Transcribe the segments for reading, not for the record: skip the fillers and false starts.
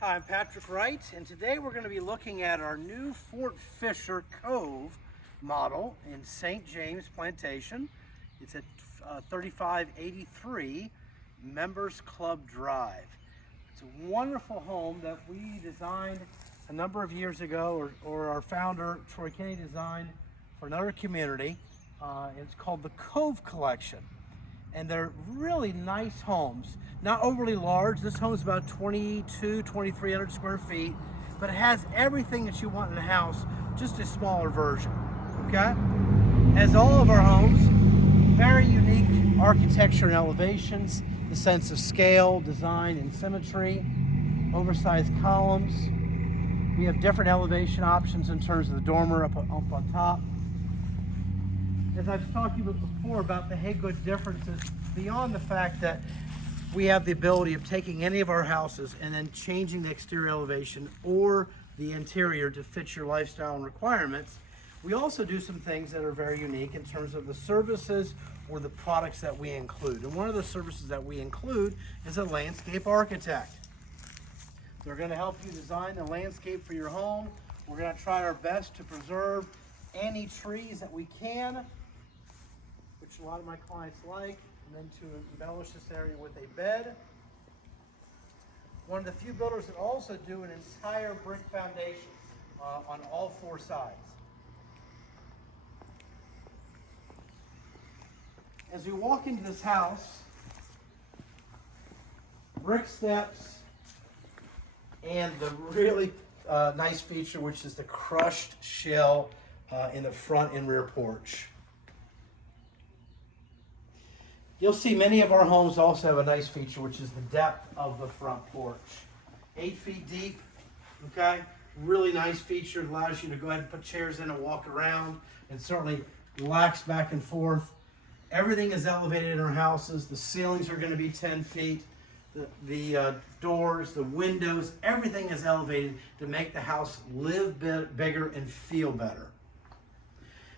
Hi, I'm Patrick Wright, and today we're going to be looking at our new Fort Fisher Cove model in St. James Plantation. It's at 3583 Members Club Drive. It's a wonderful home that we designed a number of years ago, or our founder, Troy Kenny, designed for another community. It's called the Cove Collection. And they're really nice homes, not overly large. This home is about 2,300 square feet, but it has everything that you want in a house, just a smaller version, okay? As all of our homes, very unique architecture and elevations, the sense of scale, design, and symmetry, oversized columns. We have different elevation options in terms of the dormer up on top. As I've talked to you before about the Haygood differences, beyond the fact that we have the ability of taking any of our houses and then changing the exterior elevation or the interior to fit your lifestyle and requirements, we also do some things that are very unique in terms of the services or the products that we include. And one of the services that we include is a landscape architect. They're going to help you design the landscape for your home. We're going to try our best to preserve any trees that we can, which a lot of my clients like, and then to embellish this area with a bed. One of the few builders that also do an entire brick foundation on all four sides. As we walk into this house, brick steps and the really nice feature, which is the crushed shell in the front and rear porch. You'll see many of our homes also have a nice feature, which is the depth of the front porch. 8 feet deep, okay? Really nice feature. It allows you to go ahead and put chairs in and walk around and certainly relax back and forth. Everything is elevated in our houses. The ceilings are going to be 10 feet. The doors, the windows, everything is elevated to make the house live bigger and feel better.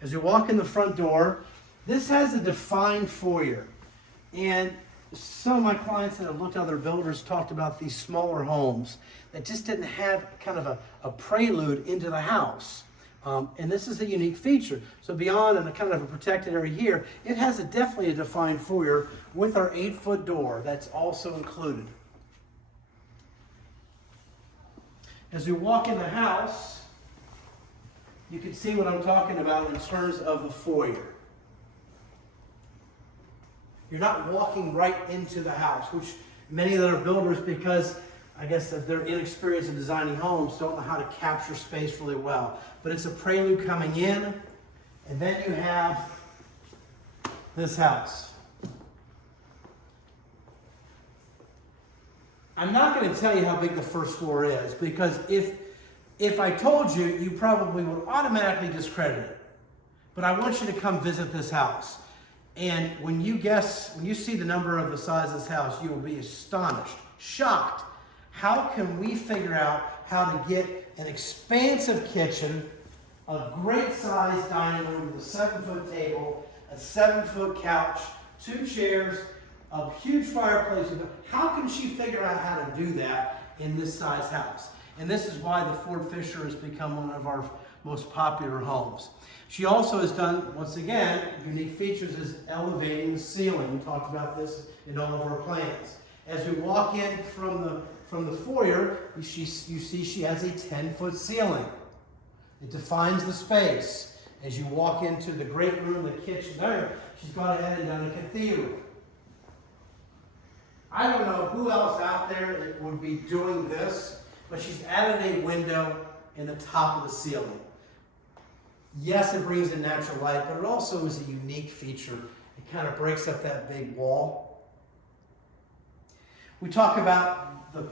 As you walk in the front door, this has a defined foyer. And some of my clients that have looked at other builders talked about these smaller homes that just didn't have kind of a prelude into the house. And this is a unique feature. So beyond and a kind of a protected area here, it has definitely a defined foyer with our 8-foot door that's also included. As we walk in the house, you can see what I'm talking about in terms of the foyer. You're not walking right into the house, which many other builders, because I guess if they're inexperienced in designing homes, don't know how to capture space really well. But it's a prelude coming in, and then you have this house. I'm not going to tell you how big the first floor is, because if I told you, you probably would automatically discredit it. But I want you to come visit this house. And when you see the number of the size of this house, you will be astonished, shocked. How can we figure out how to get an expansive kitchen, a great sized dining room with a 7-foot table, a 7-foot couch, 2 chairs, a huge fireplace? How can she figure out how to do that in this size house? And this is why the Fort Fisher has become one of our most popular homes. She also has done, once again, unique features is elevating the ceiling. We talked about this in all of our plans. As we walk in from the foyer, you see she has a 10-foot ceiling. It defines the space. As you walk into the great room, the kitchen there, she's gone ahead and done a cathedral. I don't know who else out there that would be doing this, but she's added a window in the top of the ceiling. Yes, it brings in natural light, but it also is a unique feature. It kind of breaks up that big wall. We talk about the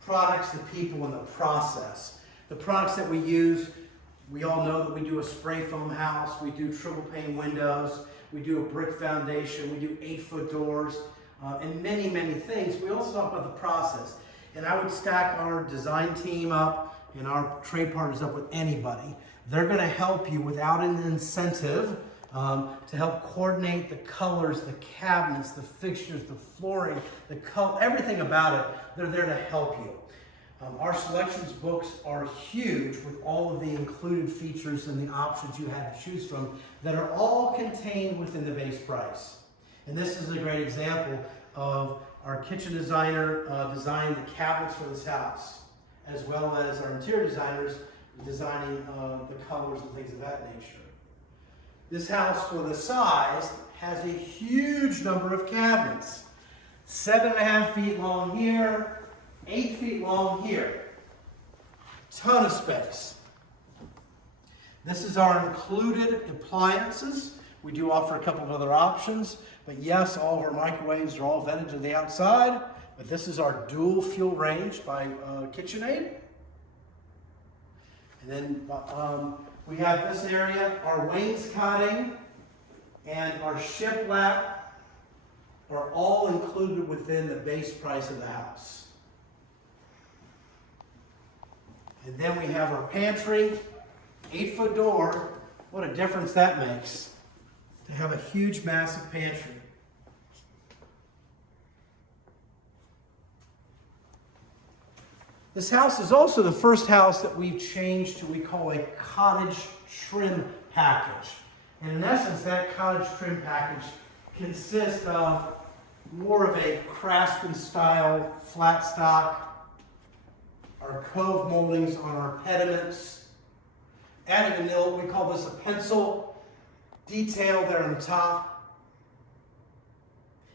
products, the people, and the process. The products that we use, we all know that we do a spray foam house, we do triple pane windows, we do a brick foundation, we do 8-foot doors, and many, many things. We also talk about the process. And I would stack our design team up and our trade partners up with anybody. They're going to help you without an incentive to help coordinate the colors, the cabinets, the fixtures, the flooring, the color, everything about it. They're there to help you. Our selections books are huge with all of the included features and the options you have to choose from that are all contained within the base price. And this is a great example of our kitchen designer designing the cabinets for this house, as well as our interior designers designing the colors and things of that nature. This house, for the size, has a huge number of cabinets. 7.5 feet long here, 8 feet long here. Ton of space. This is our included appliances. We do offer a couple of other options, but yes, all of our microwaves are all vented to the outside. But this is our dual fuel range by KitchenAid. And then we have this area, our wainscoting and our shiplap are all included within the base price of the house. And then we have our pantry, 8-foot door. What a difference that makes to have a huge, massive pantry. This house is also the first house that we've changed to what we call a cottage trim package. And in essence, that cottage trim package consists of more of a craftsman style flat stock, our cove moldings on our pediments, adding a little, we call this a pencil detail there on the top.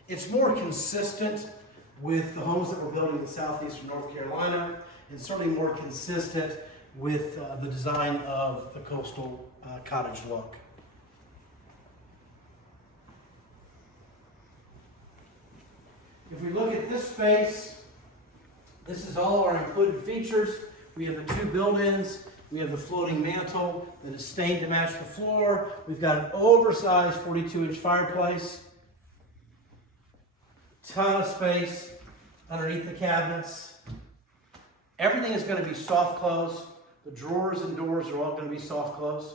It's more consistent with the homes that we're building in southeastern North Carolina, and certainly more consistent with the design of the coastal cottage look. If we look at this space, this is all our included features. We have the 2 built-ins. We have the floating mantle that is stained to match the floor. We've got an oversized 42-inch fireplace. Ton of space underneath the cabinets. Everything is going to be soft close. The drawers and doors are all going to be soft close.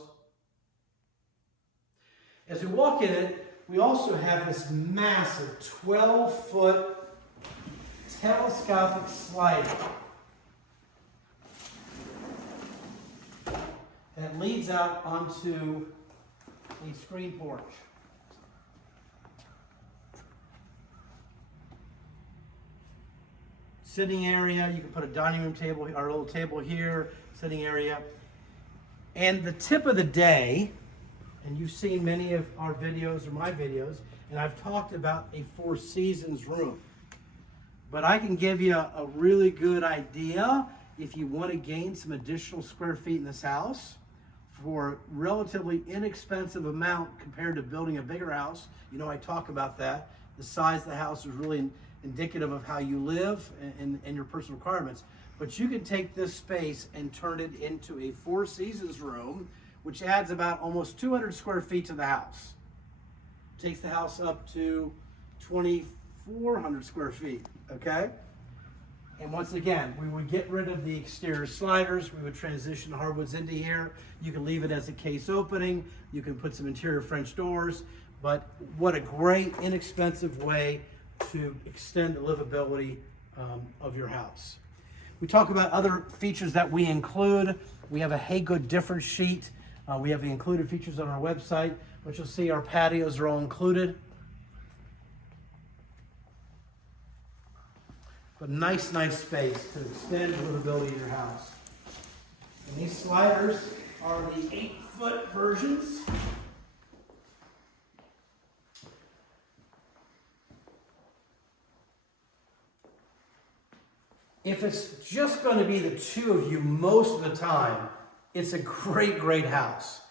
As we walk in it, we also have this massive 12-foot telescopic slider that leads out onto a screen porch. Sitting area, you can put a dining room table, our little table here, sitting area. And the tip of the day, and you've seen many of our videos or my videos, and I've talked about a 4 Seasons room. But I can give you a really good idea if you want to gain some additional square feet in this house for a relatively inexpensive amount compared to building a bigger house. You know, I talk about that. The size of the house is really indicative of how you live and your personal requirements. But you can take this space and turn it into a 4 Seasons room, which adds about almost 200 square feet to the house. Takes the house up to 2,400 square feet, okay? And once again, we would get rid of the exterior sliders. We would transition the hardwoods into here. You can leave it as a case opening. You can put some interior French doors. But what a great, inexpensive way to extend the livability of your house. We talk about other features that we include. We have a Hey Good Difference sheet. We have the included features on our website, but you'll see our patios are all included. But nice space to extend the livability of your house. And these sliders are the 8-foot versions. If it's just going to be the 2 of you most of the time, it's a great house.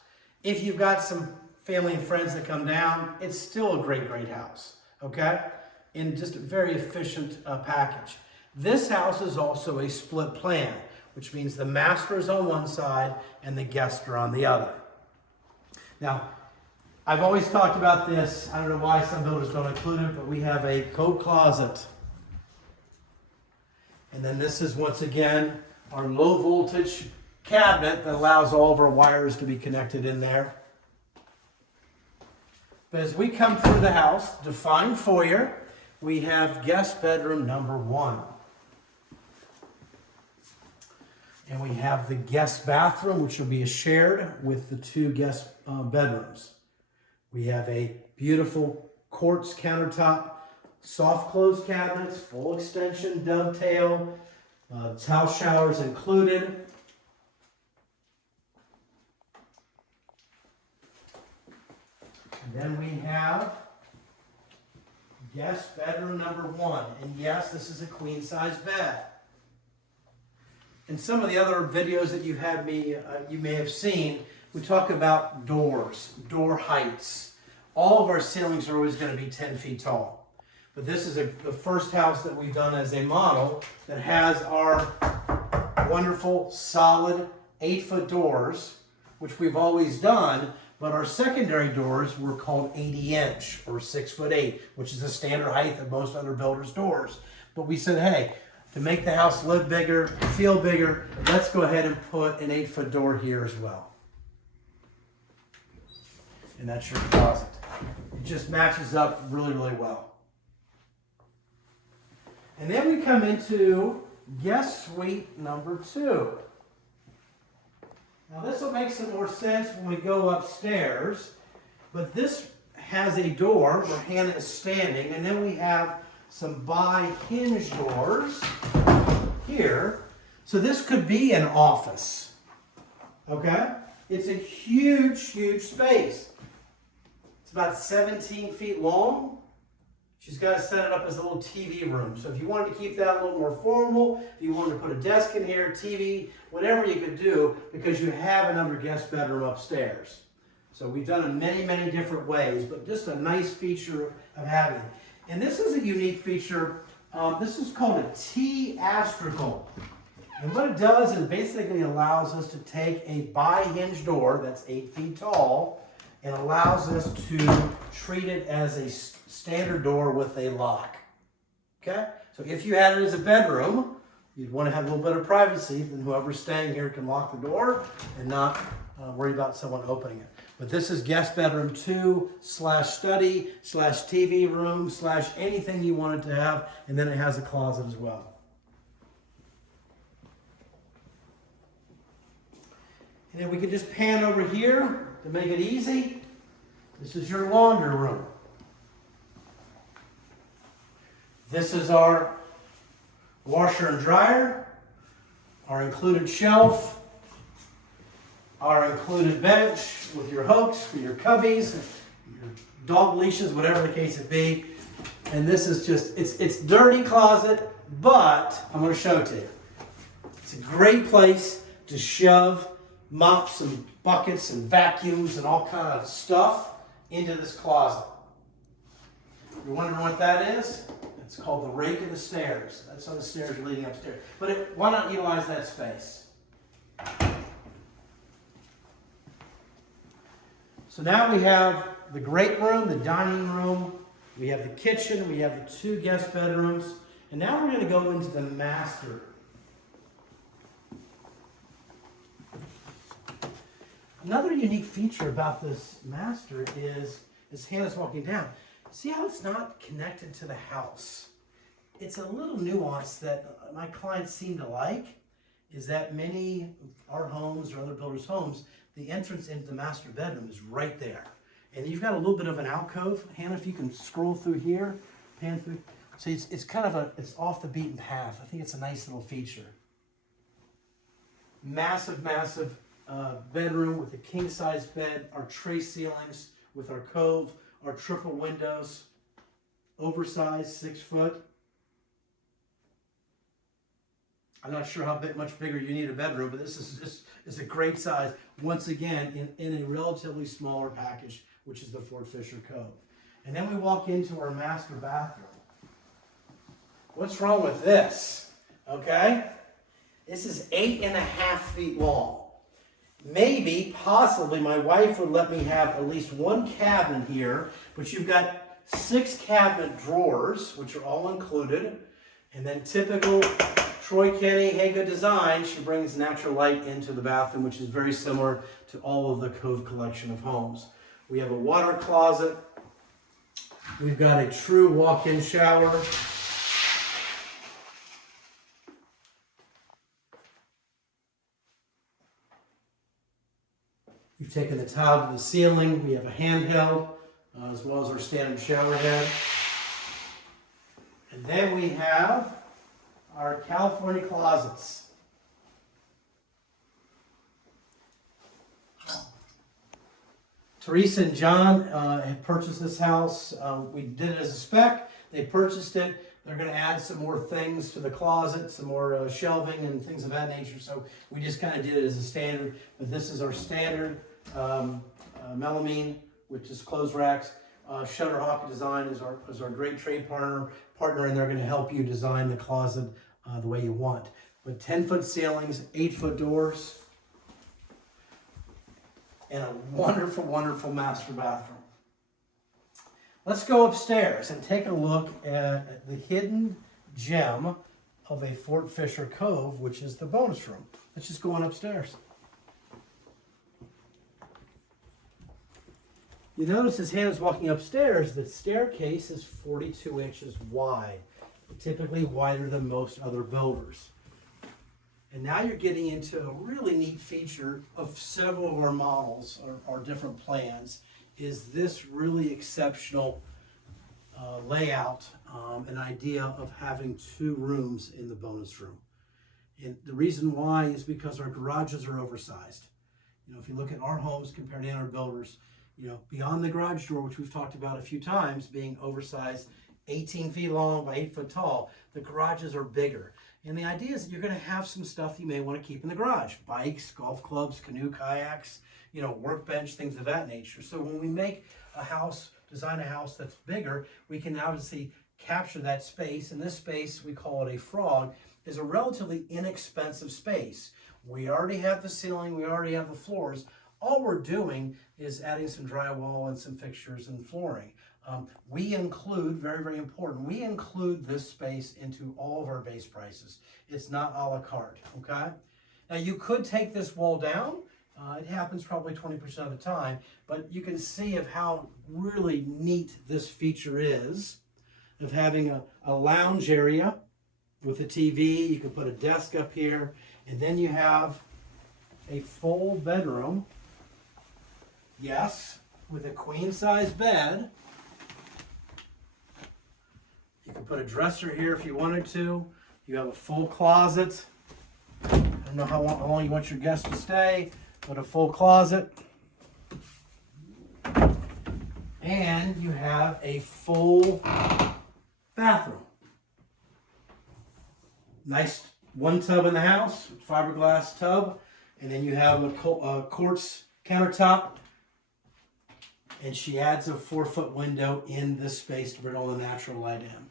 If you've got some family and friends that come down, it's still a great house, okay? In just a very efficient package. This house is also a split plan, which means the master is on one side and the guests are on the other. Now, I've always talked about this. I don't know why some builders don't include it, but we have a coat closet. And then this is, once again, our low voltage cabinet that allows all of our wires to be connected in there. But as we come through the house, defined foyer, we have guest bedroom number 1. And we have the guest bathroom, which will be shared with the 2 guest bedrooms. We have a beautiful quartz countertop, soft close cabinets, full extension, dovetail, towel showers included. And then we have guest bedroom number 1. And yes, this is a queen size bed. In some of the other videos that you may have seen, we talk about doors, door heights. All of our ceilings are always going to be 10 feet tall. But this is the first house that we've done as a model that has our wonderful, solid 8-foot doors, which we've always done, but our secondary doors were called 80-inch or 6'8", which is the standard height of most other builders' doors. But we said, hey, to make the house look bigger, feel bigger, let's go ahead and put an 8-foot door here as well. And that's your closet. It just matches up really, really well. And then we come into guest suite number 2. Now this will make some more sense when we go upstairs, but has a door where Hannah is standing, and then we have some bi-hinge doors here. So this could be an office, okay? It's a huge, huge space. It's about 17 feet long. She's got to set it up as a little TV room. So if you wanted to keep that a little more formal, if you wanted to put a desk in here, TV, whatever you could do, because you have another guest bedroom upstairs. So we've done it many, many different ways, but just a nice feature of having it. And this is a unique feature. This is called a T-astrical. And what it does is basically allows us to take a bi-hinge door that's 8 feet tall and allows us to treat it as a standard door with a lock. Okay? So if you had it as a bedroom, you'd want to have a little bit of privacy, then whoever's staying here can lock the door and not worry about someone opening it. But this is guest bedroom 2/study/TV room/ anything you want it to have, and then it has a closet as well. And then we can just pan over here to make it easy. This is your laundry room. This is our washer and dryer, our included shelf, our included bench with your hooks for your cubbies, your dog leashes, whatever the case it be. And this is just, it's dirty closet, but I'm going to show it to you. It's a great place to shove mops and buckets and vacuums and all kind of stuff into this closet. You're wondering what that is? It's called the rake of the stairs. That's on the stairs leading upstairs. But why not utilize that space? So now we have the great room, the dining room, we have the kitchen, we have the 2 guest bedrooms, and now we're going to go into the master. Another unique feature about this master is, as Hannah's walking down, see how it's not connected to the house? It's a little nuance that my clients seem to like, is that many of our homes or other builders' homes, the entrance into the master bedroom is right there. And you've got a little bit of an alcove. Hannah, if you can scroll through here, pan through. So it's kind of it's off the beaten path. I think it's a nice little feature. Massive, massive bedroom with a king-size bed, our tray ceilings with our cove, our triple windows, oversized 6 foot. I'm not sure how much bigger you need a bedroom, but this is a great size. Once again, in a relatively smaller package, which is the Fort Fisher Cove. And then we walk into our master bathroom. What's wrong with this? Okay? This is 8.5 feet long. Maybe, possibly, my wife would let me have at least 1 cabinet here, but you've got 6 cabinet drawers, which are all included. And then typical Troy Kenny, hey, good design, she brings natural light into the bathroom, which is very similar to all of the Cove collection of homes. We have a water closet, We've got a true walk-in shower. We've taken the tile to the ceiling. We have a handheld, as well as our standard shower head. And then we have our California closets. Teresa and John have purchased this house. We did it as a spec. They purchased it. They're going to add some more things to the closet, some more shelving and things of that nature. So we just kind of did it as a standard. But this is our standard melamine, which is clothes racks. Shutterhawk Design is our great trade partner, and they're going to help you design the closet the way you want. But 10-foot ceilings, 8-foot doors, and a wonderful, wonderful master bathroom. Let's go upstairs and take a look at the hidden gem of a Fort Fisher Cove, which is the bonus room. Let's just go on upstairs. You notice as Hannah's walking upstairs, the staircase is 42 inches wide, typically wider than most other builders. And now you're getting into a really neat feature of several of our models, or different plans, is this really exceptional layout, an idea of having 2 rooms in the bonus room. And the reason why is because our garages are oversized. You know, if you look at our homes compared to other builders, you know, beyond the garage door, which we've talked about a few times, being oversized, 18 feet long by 8 foot tall, the garages are bigger. And the idea is that you're going to have some stuff you may want to keep in the garage. Bikes, golf clubs, canoe, kayaks, you know, workbench, things of that nature. So when we make a house, design a house that's bigger, we can obviously capture that space. And this space, we call it a frog, is a relatively inexpensive space. We already have the ceiling, we already have the floors. All we're doing is adding some drywall and some fixtures and flooring. We include, very, very important, we include this space into all of our base prices. It's not a la carte, okay? Now you could take this wall down. It happens probably 20% of the time, but you can see of how really neat this feature is, of having a lounge area with a TV. You can put a desk up here, and then you have a full bedroom. Yes, with a queen-size bed. You can put a dresser here if you wanted to. You have a full closet. I don't know how long you want your guests to stay, but a full closet. And you have a full bathroom. Nice one tub in the house, fiberglass tub, and then you have a quartz countertop. And she adds a 4-foot window in this space to bring all the natural light in.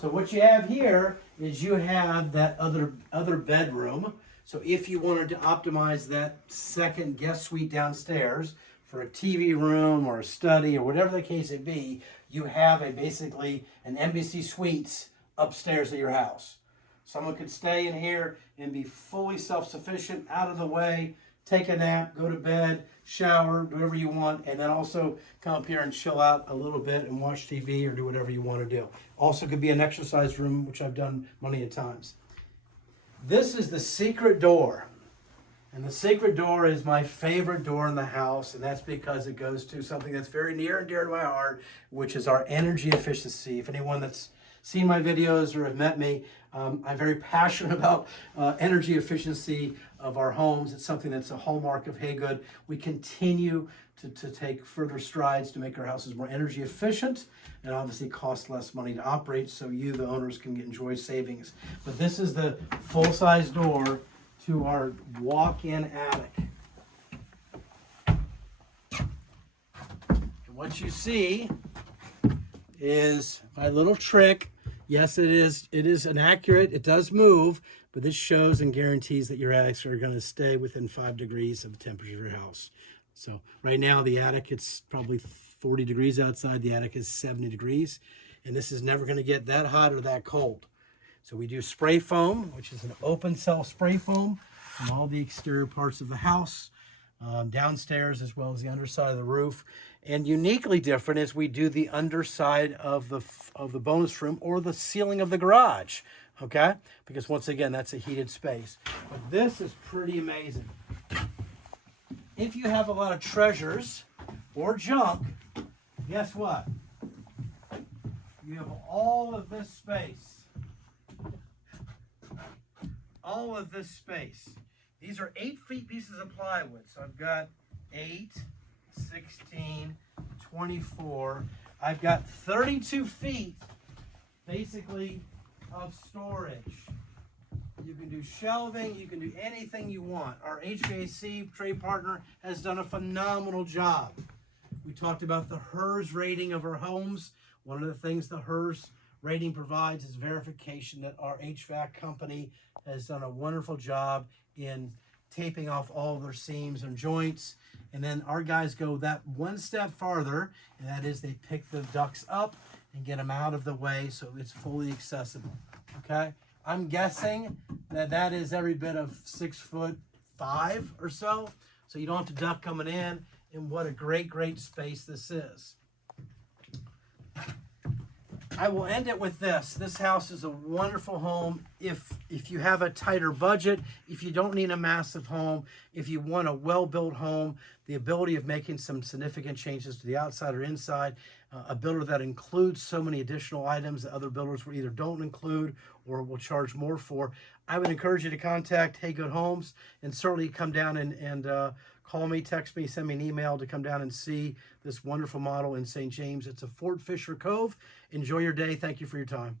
So what you have here is you have that other bedroom. So if you wanted to optimize that second guest suite downstairs for a TV room or a study or whatever the case may be, you have basically an NBC Suites upstairs at your house. Someone could stay in here and be fully self-sufficient, out of the way, take a nap, go to bed, shower, do whatever you want, and then also come up here and chill out a little bit and watch TV or do whatever you want to do. Also could be an exercise room, which I've done many a times. This is the secret door. And the secret door is my favorite door in the house, and that's because it goes to something that's very near and dear to my heart, which is our energy efficiency. If anyone that's seen my videos or have met me, I'm very passionate about energy efficiency of our homes. It's something that's a hallmark of Haygood. We continue to take further strides to make our houses more energy efficient and obviously cost less money to operate, so you, the owners, can enjoy savings. But this is the full-size door to our walk-in attic. And what you see is my little trick. Yes, it is inaccurate. It does move, but this shows and guarantees that your attics are going to stay within 5 degrees of the temperature of your house. So right now the attic, it's probably 40 degrees outside. The attic is 70 degrees, and this is never going to get that hot or that cold. So we do spray foam, which is an open cell spray foam on all the exterior parts of the house. downstairs as well as the underside of the roof. And uniquely different is we do the underside of the bonus room or the ceiling of the garage, okay? Because once again, that's a heated space. But this is pretty amazing. If you have a lot of treasures or junk, guess what? You have all of this space. All of this space. These are 8 feet pieces of plywood. So I've got 8, 16, 24. I've got 32 feet basically of storage. You can do shelving, you can do anything you want. Our HVAC trade partner has done a phenomenal job. We talked about the HERS rating of our homes. One of the things the HERS rating provides is verification that our HVAC company has done a wonderful job in taping off all of their seams and joints. And then our guys go that one step farther, and that is they pick the ducts up and get them out of the way so it's fully accessible, okay? I'm guessing that that is every bit of 6'5" or so. So you don't have to duck coming in, and what a great, great space this is. I will end it with this. This house is a wonderful home if you have a tighter budget, if you don't need a massive home, if you want a well-built home, the ability of making some significant changes to the outside or inside, a builder that includes so many additional items that other builders will either don't include or will charge more for. I would encourage you to contact Hey Good Homes and certainly come down and call me, text me, send me an email to come down and see this wonderful model in St. James. It's a Fort Fisher Cove. Enjoy your day. Thank you for your time.